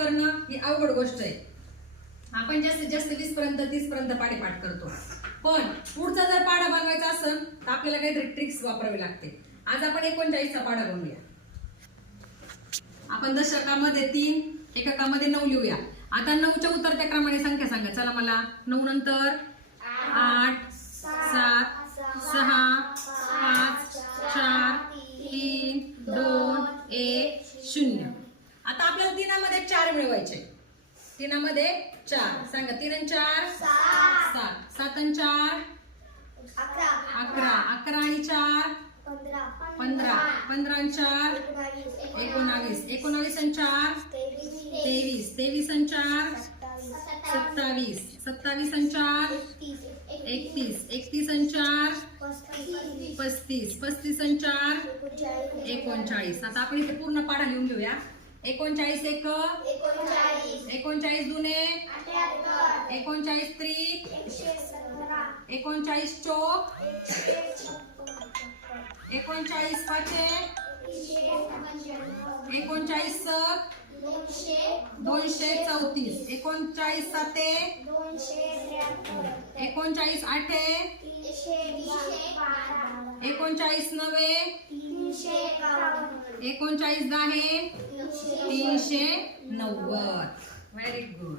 करणं ही अवघड गोष्ट आहे. आपण जास्तीत जास्त 20 पर्यंत 30 पर्यंत पाढे पाठ करतो. पण पुढचा जर पाढा बनवायचा असेल तर आपल्याला काहीतरी ट्रिक्स वापरावी लागते. आज आपण 39चा पाढा बनवूया. आपण दशकामध्ये 3, एककामध्ये 9 लिहूया. आता 9च्या उतरत्या क्रमाने संख्या सांगा. चला मला 9 नंतर 8 7 6 5 4 3 2 1 0. आता आपल्याला 3मध्ये 4 मिळवायचे. 3मध्ये 4 सांगा. 3 आणि 4 7 7 आणि 4 11 11 आणि 4 15 15 आणि 4 19 19 आणि 4 23 23 आणि 4 27 27 आणि 4 31 31 आणि 4 35 35 आणि 4 39. आता आपण इथे पूर्ण पाढा लिहून घेऊया. 39 एक 39 दुने 39 त्रिक 39 चौक 39 पाचे 39 सक 234 39 साते 39 आठे 39 नवे 39 दहे 390. Very good.